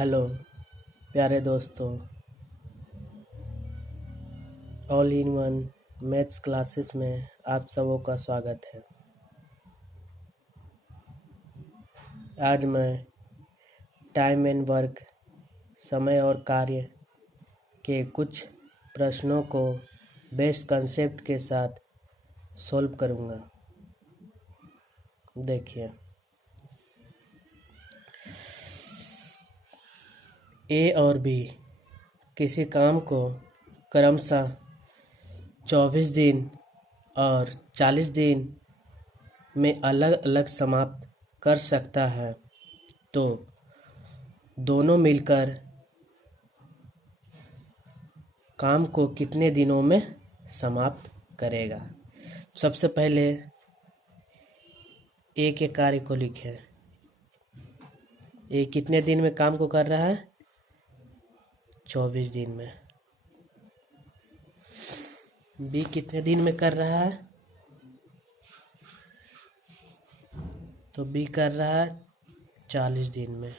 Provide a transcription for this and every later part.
Hello प्यारे दोस्तों, all in one maths classes में आप सबों का स्वागत है। आज मैं टाइम एंड वर्क, समय और कार्य के कुछ प्रश्नों को बेस्ट कंसेप्ट के साथ सॉल्व करूँगा। देखिए, ए और बी किसी काम को क्रमशः 24 दिन और 40 दिन में अलग अलग समाप्त कर सकता है, तो दोनों मिलकर काम को कितने दिनों में समाप्त करेगा। सबसे पहले ए के कार्य को लिखें। ए कितने दिन में काम को कर रहा है? 24 दिन में। बी कितने दिन में कर रहा है? तो बी कर रहा है 40 दिन में।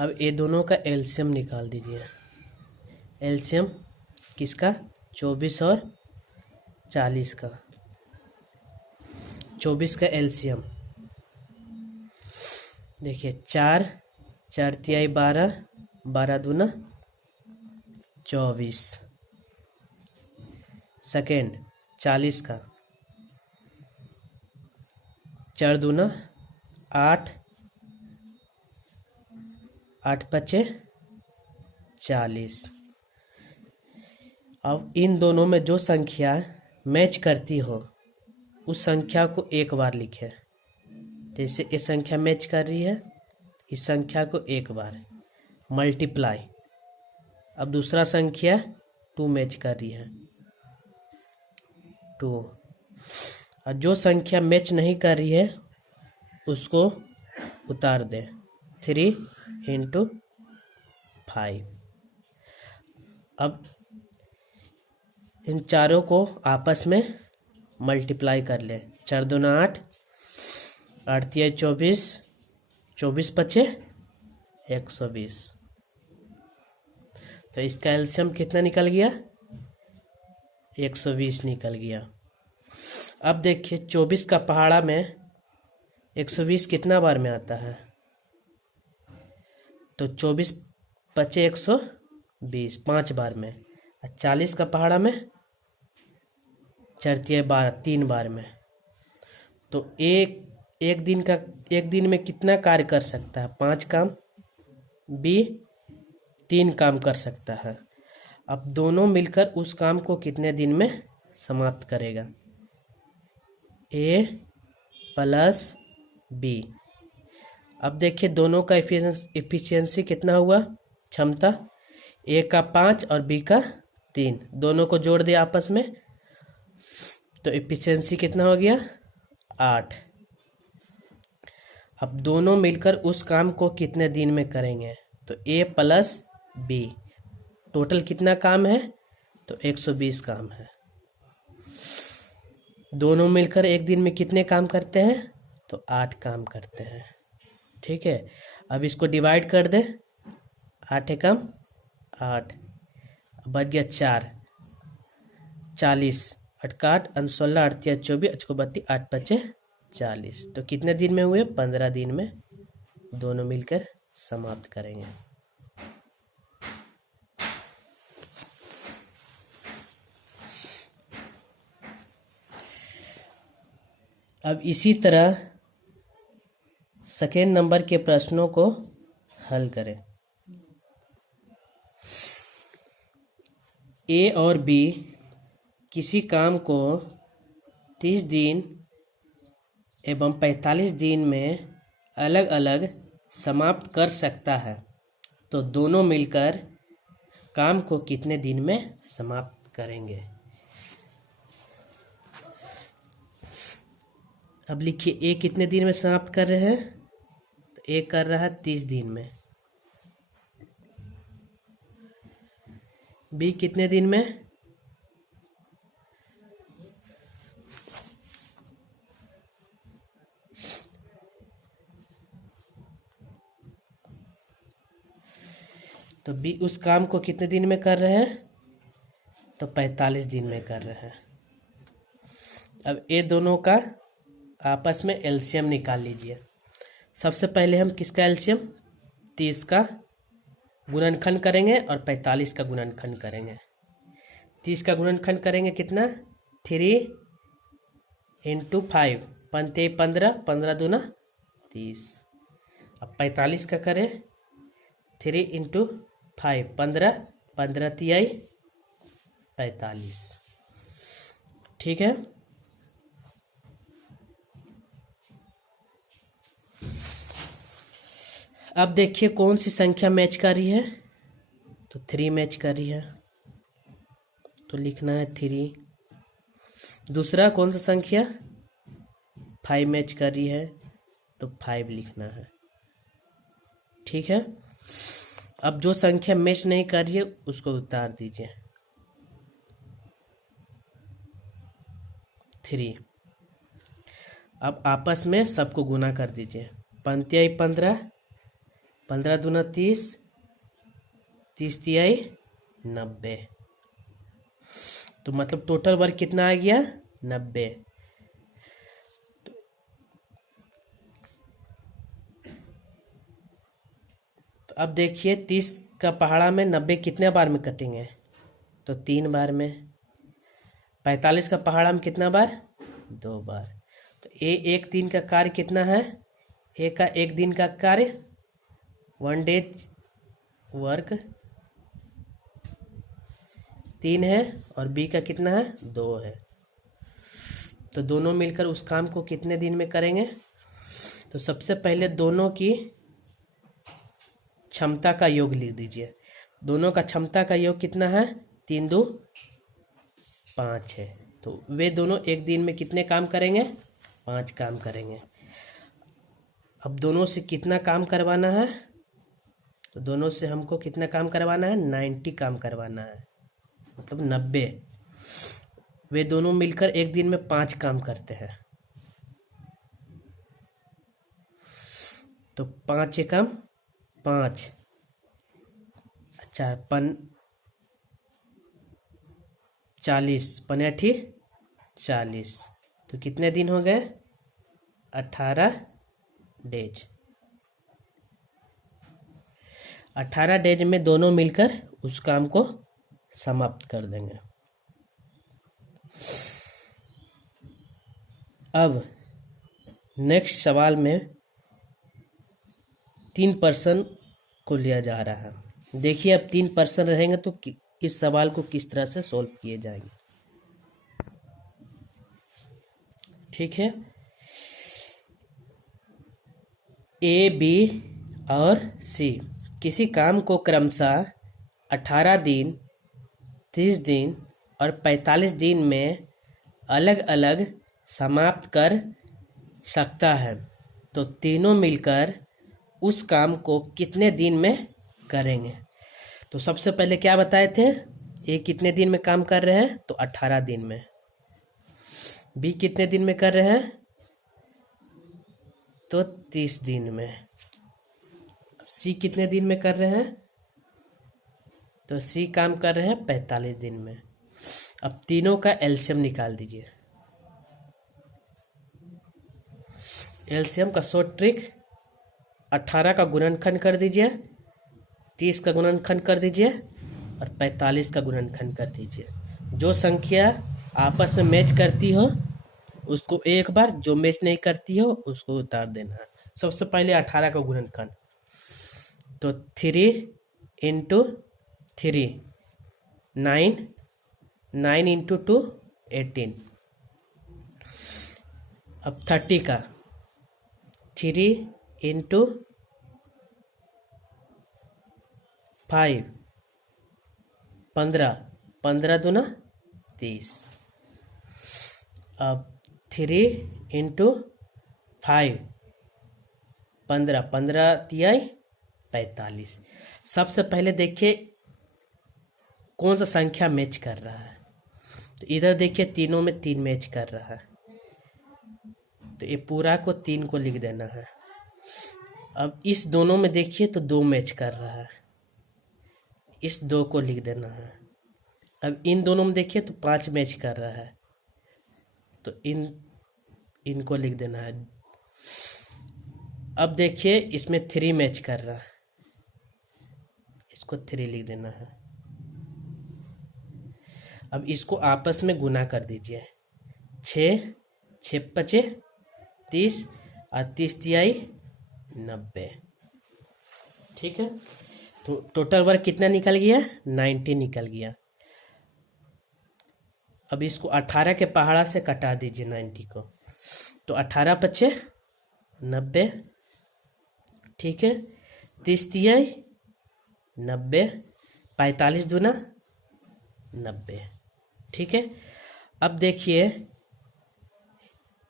अब ये दोनों का एलसीएम निकाल दीजिए। एलसीएम किसका? 24 और 40 का। 24 का एलसीएम देखिए, 4 4 तिहाई 12, 12 दूना 24। सेकेंड 40 का 4 दूना 8, 8 पचे 40। अब इन दोनों में जो संख्या मैच करती हो उस संख्या को एक बार लिखें। जैसे ये संख्या मैच कर रही है, इस संख्या को एक बार मल्टीप्लाई। अब दूसरा संख्या 2 मैच कर रही है, 2। और जो संख्या मैच नहीं कर रही है उसको उतार दें। 3 × 5। अब इन चारों को आपस में मल्टीप्लाई कर ले। 4 दूना 8, 8 तिहाई 24, 24 पचे 120। तो इसका एलसीएम कितना निकल गया? 120 निकल गया। अब देखिए, 24 का पहाड़ा में 120 कितना बार में आता है? तो 24 पचे 120, 5 बार में। 40 का पहाड़ा में 4 तिहाई 12, 3 बार में। तो एक दिन में कितना कार्य कर सकता है? 5 काम। बी 3 काम कर सकता है। अब दोनों मिलकर उस काम को कितने दिन में समाप्त करेगा? ए प्लस बी। अब देखिए, दोनों का एफिशिएंसी कितना हुआ? क्षमता। ए का 5 और बी का 3, दोनों को जोड़ दिया आपस में, तो एफिशिएंसी कितना हो गया? 8। अब दोनों मिलकर उस काम को कितने दिन में करेंगे? तो ए प्लस बी। टोटल कितना काम है? तो 120 काम है। दोनों मिलकर एक दिन में कितने काम करते हैं? तो 8 काम करते हैं। ठीक है, अब इसको डिवाइड कर दे। 8 एकम 8, बच गया 4, 40, 8 का 8, 16, 8 तिहाई 24, 8 को 32, 8 पचे 40। तो कितने दिन में हुए? 15 दिन में दोनों मिलकर समाप्त करेंगे। अब इसी तरह सेकेंड नंबर के प्रश्नों को हल करें। ए और बी किसी काम को 30 दिन एवं 45 दिन में अलग अलग समाप्त कर सकता है, तो दोनों मिलकर काम को कितने दिन में समाप्त करेंगे? अब लिखिए, ए कितने दिन में समाप्त कर रहे हैं? तो ए कर रहा है 30 दिन में। बी कितने दिन में? तो बी उस काम को कितने दिन में कर रहे हैं? तो 45 दिन में कर रहे हैं। अब ये दोनों का आपस में एलसीएम निकाल लीजिए। सबसे पहले हम किसका एलसीएम? 30 का गुणनखंड करेंगे और 45 का गुणनखंड करेंगे। 30 का गुणनखंड करेंगे कितना? 3 × 5 पंते 15, 15 दूना 30। अब 45 का करें 3 × 5 15, 15 तिहाई 45। ठीक है। अब देखिए कौन सी संख्या मैच कर रही है? तो 3 मैच कर रही है, तो लिखना है 3। दूसरा कौन सा संख्या? 5 मैच कर रही है, तो 5 लिखना है। ठीक है। अब जो संख्या मैच नहीं कर रही है उसको उतार दीजिए। 3। अब आपस में सबको गुना कर दीजिए। पंतियाई 15, 15 दूना 30, 30 तिहाई 90। तो मतलब टोटल वर्क कितना आ गया? 90। तो अब देखिए 30 का पहाड़ा में 90 कितने बार में कटेंगे? तो 3 बार में। 45 का पहाड़ा में कितना बार? 2 बार। तो एक दिन का कार्य कितना है? ए का एक दिन का कार्य 1 डेज वर्क 3 है और बी का कितना है? 2 है। तो दोनों मिलकर उस काम को कितने दिन में करेंगे? तो सबसे पहले दोनों की क्षमता का योग लिख दीजिए। दोनों का क्षमता का योग कितना है? 3 2 5 है। तो वे दोनों एक दिन में कितने काम करेंगे? 5 काम करेंगे। अब दोनों से कितना काम करवाना है? तो दोनों से हमको कितना काम करवाना है? 90 काम करवाना है, मतलब 90। वे दोनों मिलकर एक दिन में 5 काम करते हैं। तो 5 एकम 5, अच्छा 40, 5 40। तो कितने दिन हो गए? 18 डेज। 18 डेज में दोनों मिलकर उस काम को समाप्त कर देंगे। अब नेक्स्ट सवाल में 3% को लिया जा रहा है। देखिए अब 3% रहेंगे तो इस सवाल को किस तरह से सॉल्व किए जाएंगे। ठीक है। ए, बी और सी किसी काम को क्रमशः 18 दिन, 30 दिन और 45 दिन में अलग अलग समाप्त कर सकता है, तो तीनों मिलकर उस काम को कितने दिन में करेंगे? तो सबसे पहले क्या बताए थे? ए कितने दिन में काम कर रहे हैं? तो 18 दिन में। बी कितने दिन में कर रहे हैं? तो 30 दिन में। सी कितने दिन में कर रहे हैं? तो सी काम कर रहे हैं 45 दिन में। अब तीनों का एलसीएम निकाल दीजिए। एलसीएम का शॉर्ट ट्रिक, 18 का गुणनखंड कर दीजिए, 30 का गुणनखंड कर दीजिए और 45 का गुणनखंड कर दीजिए। जो संख्या आपस में मैच करती हो उसको एक बार, जो मैच नहीं करती हो उसको उतार देना है। सबसे पहले 18 का गुणनखंड, तो 3 × 3 9, 9 × 2 18। अब 30 का 3 × 5 15, 15 दूना 30। अब 3 × 5 15, 15 तिहाई 45। सबसे पहले देखिए कौन सा संख्या मैच कर रहा है। तो इधर देखिए तीनों में 3 मैच कर रहा है, तो ये पूरा को 3 को लिख देना है। अब इस दोनों में देखिए तो 2 मैच कर रहा है, इस 2 को लिख देना है। अब इन दोनों में देखिए तो 5 मैच कर रहा है, तो इनको लिख देना है। अब देखिए इसमें 3 मैच कर रहा है, इसको 3 लिख देना है। अब इसको आपस में गुना कर दीजिए। 6 6 5 30 और 30 तिहाई 90। ठीक है, तो टोटल वर्क कितना निकल गया? 90 निकल गया। अब इसको 18 के पहाड़ा से कटा दीजिए 90 को, तो 18 5 90। ठीक है, 30 तिहाई 90, 45 दूना 90। ठीक है, अब देखिए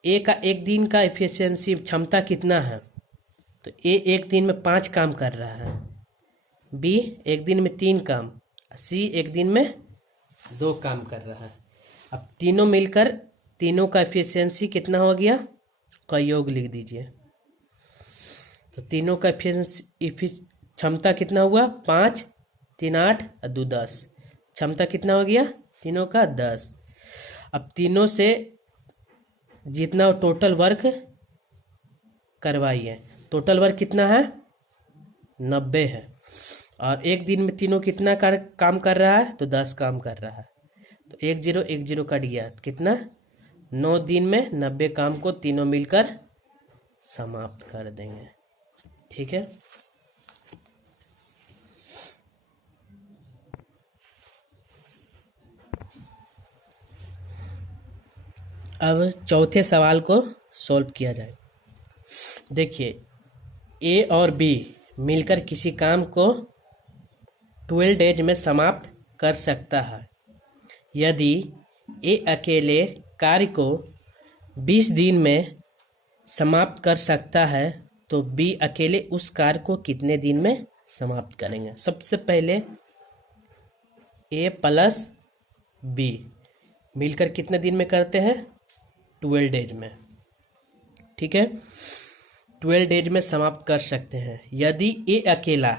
ए का एक दिन का एफिशिएंसी क्षमता कितना है? तो ए एक दिन में 5 काम कर रहा है, बी एक दिन में 3 काम, सी एक दिन में 2 काम कर रहा है। अब तीनों मिलकर तीनों का एफिशिएंसी कितना हो गया का योग लिख दीजिए। तो तीनों का क्षमता कितना हुआ? 5 3 8 और 2 10। क्षमता कितना हो गया तीनों का? 10। अब तीनों से जितना टोटल वर्क करवाइए, टोटल वर्क कितना है? 90 है। और एक दिन में तीनों कितना काम कर रहा है? तो 10 काम कर रहा है। तो 1 0 1 0 कट गया, कितना? 9 दिन में 90 काम को तीनों मिलकर समाप्त कर देंगे। ठीक है, अब चौथे सवाल को सॉल्व किया जाए। देखिए ए और बी मिलकर किसी काम को 12 डेज में समाप्त कर सकता है। यदि ए अकेले कार्य को 20 दिन में समाप्त कर सकता है तो बी अकेले उस कार्य को कितने दिन में समाप्त करेंगे? सबसे पहले ए प्लस बी मिलकर कितने दिन में करते हैं? 12 डेज में। ठीक है, 12 डेज में समाप्त कर सकते हैं। यदि ए अकेला,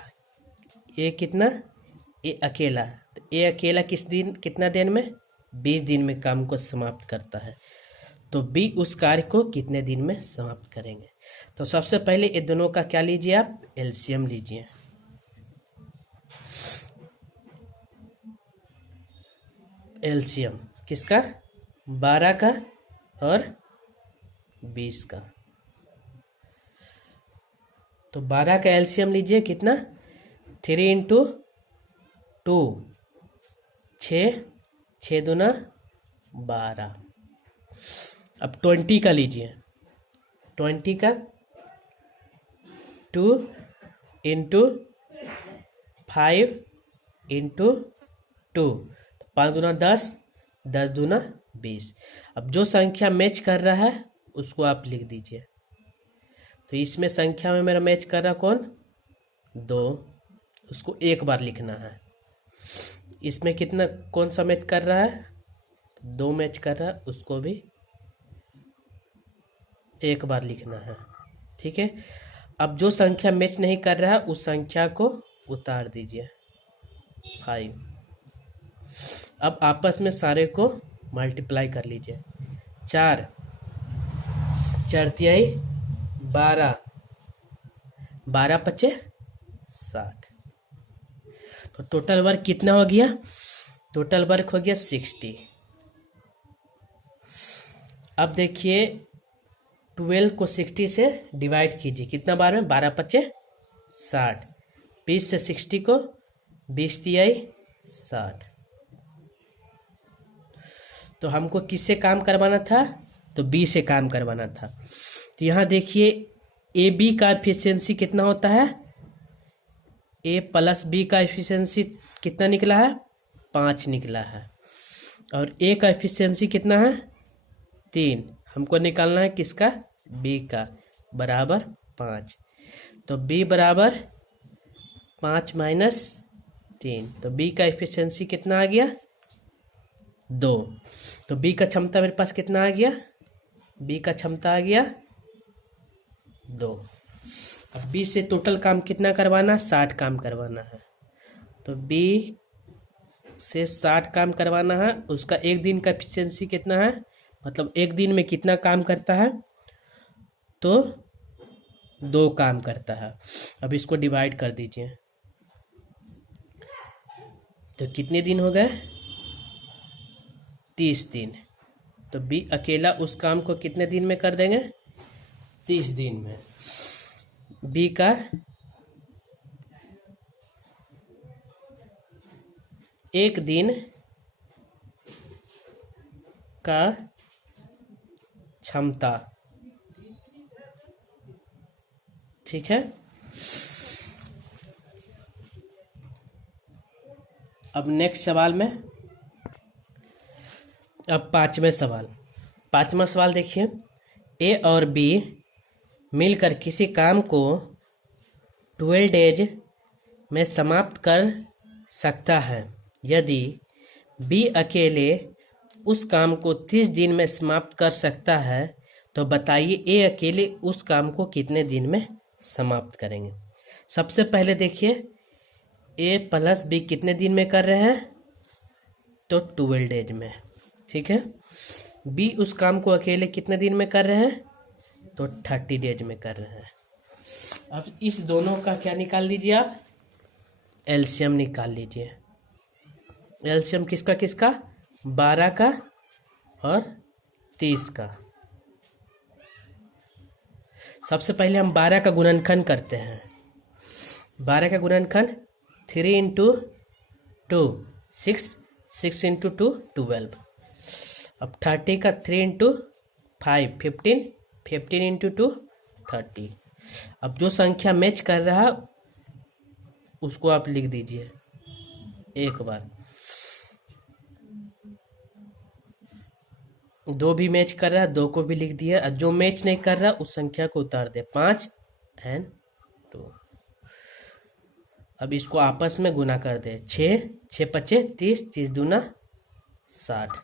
ए कितना? ए अकेला, तो ए अकेला कितना दिन में? 20 दिन में काम को समाप्त करता है, तो बी उस कार्य को कितने दिन में समाप्त करेंगे? तो सबसे पहले ये दोनों का क्या लीजिए आप? एलसीएम लीजिए। एलसीएम किसका? 12 का और 20 का। तो 12 का एलसीएम लीजिए, कितना? 3 × 2 6 6 दूना 12। अब 20 का लीजिए, 20 का 2 × 5 × 2, 5 दूना 10 10 दूना 20। अब जो संख्या मैच कर रहा है उसको आप लिख दीजिए। तो इसमें संख्या में मेरा मैच कर रहा कौन? 2, उसको एक बार लिखना है। इसमें कितना कौन सा मैच कर रहा है? 2 मैच कर रहा है, उसको भी एक बार लिखना है। ठीक है, अब जो संख्या मैच नहीं कर रहा है उस संख्या को उतार दीजिए 5। अब आपस में सारे को मल्टीप्लाई कर लीजिए। 4 4 तिहाई 12, 12 5 60। तो टोटल वर्क कितना हो गया? टोटल वर्क हो गया 60। अब देखिए 12 को 60 से डिवाइड कीजिए, कितना बार में? 12 5 60। 20 से 60 को 20 तिहाई 60। तो हमको किससे काम करवाना था? तो बी से काम करवाना था। तो यहाँ देखिए ए बी का एफिशिएंसी कितना होता है? ए प्लस बी का एफिशिएंसी कितना निकला है? 5 निकला है। और ए का एफिशिएंसी कितना है? 3। हमको निकालना है किसका? बी का, बराबर 5। तो बी बराबर 5 - 3। तो बी का एफिशिएंसी कितना आ गया? 2। तो बी का क्षमता मेरे पास कितना आ गया? बी का क्षमता आ गया 2। अब बी से टोटल काम कितना करवाना? 60 काम करवाना है। तो बी से 60 काम करवाना है, उसका एक दिन का एफिशिएंसी कितना है, मतलब एक दिन में कितना काम करता है, तो 2 काम करता है। अब इसको डिवाइड कर दीजिए, तो कितने दिन हो गए, 30 दिन। तो बी अकेला उस काम को कितने दिन में कर देंगे, 30 दिन में। बी का एक दिन का क्षमता, ठीक है। अब नेक्स्ट सवाल में, अब पांचवा सवाल देखिए। ए और बी मिलकर किसी काम को 12 डेज में समाप्त कर सकता है। यदि बी अकेले उस काम को 30 दिन में समाप्त कर सकता है, तो बताइए ए अकेले उस काम को कितने दिन में समाप्त करेंगे। सबसे पहले देखिए, ए प्लस बी कितने दिन में कर रहे हैं, तो 12 डेज में, ठीक है। बी उस काम को अकेले कितने दिन में कर रहे हैं, तो 30 डेज में कर रहे हैं। अब इस दोनों का क्या निकाल लीजिए आप, एलसीएम निकाल लीजिए। एलसीएम किसका किसका, 12 का और 30 का। सबसे पहले हम 12 का गुणनखंड करते हैं। 12 का गुणनखंड 3 इंटू 2 6, 6 इंटू 2 12। अब 30 का 3 इंटू 5 15, 15 इंटू 2 30। अब जो संख्या मैच कर रहा है उसको आप लिख दीजिए एक बार। 2 भी मैच कर रहा है, 2 को भी लिख दिया। और जो मैच नहीं कर रहा उस संख्या को उतार दे, 5 और 2। अब इसको आपस में गुना कर दे, 6 6 पचे 30, 30 दूना 60।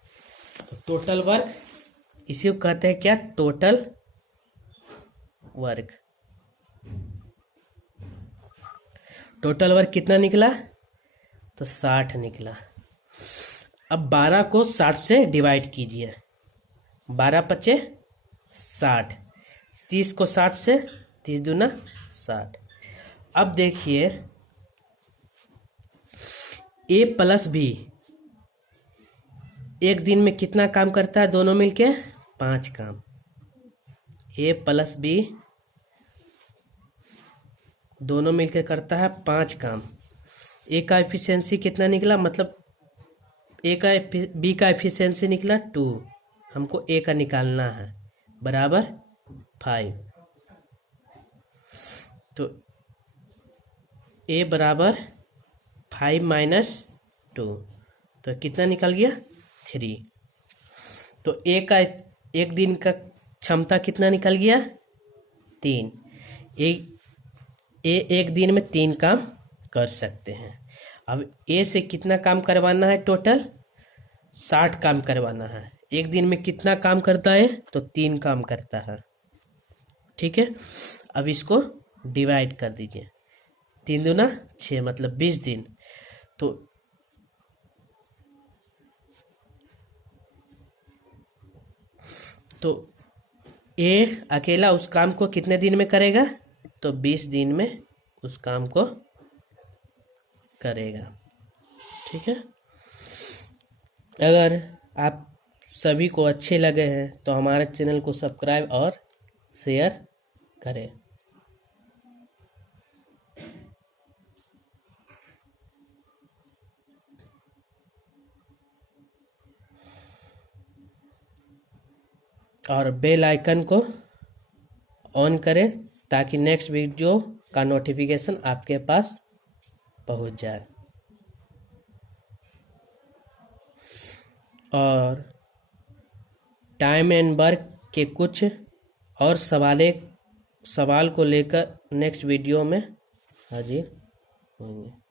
तो टोटल वर्क इसी को कहते हैं क्या, टोटल वर्क। टोटल वर्क कितना निकला, तो 60 निकला। अब 12 को 60 से डिवाइड कीजिए, 12 पचे 60, 30 को 60 से, 30 दूना 60। अब देखिए ए प्लस बी एक दिन में कितना काम करता है, दोनों मिलके 5 काम। ए प्लस बी दोनों मिलकर करता है 5 काम। ए का एफिशिएंसी कितना निकला, मतलब ए का बी का एफिशिएंसी निकला 2, हमको ए का निकालना है, बराबर 5। तो ए बराबर 5 माइनस 2, तो कितना निकल गया, 3। तो ए का एक दिन का क्षमता कितना निकल गया, 3। एक दिन में 3 काम कर सकते हैं। अब ए से कितना काम करवाना है, टोटल 60 काम करवाना है। एक दिन में कितना काम करता है, तो 3 काम करता है, ठीक है। अब इसको डिवाइड कर दीजिए, 3 दूना 6, मतलब 20 दिन। तो ए अकेला उस काम को कितने दिन में करेगा, तो 20 दिन में उस काम को करेगा, ठीक है। अगर आप सभी को अच्छे लगे हैं तो हमारे चैनल को सब्सक्राइब और शेयर करें। और बेल आइकन को ऑन करें ताकि नेक्स्ट वीडियो का नोटिफिकेशन आपके पास पहुंच जाए। और टाइम एंड वर्क के कुछ और सवाल को लेकर नेक्स्ट वीडियो में हाजिर होंगे।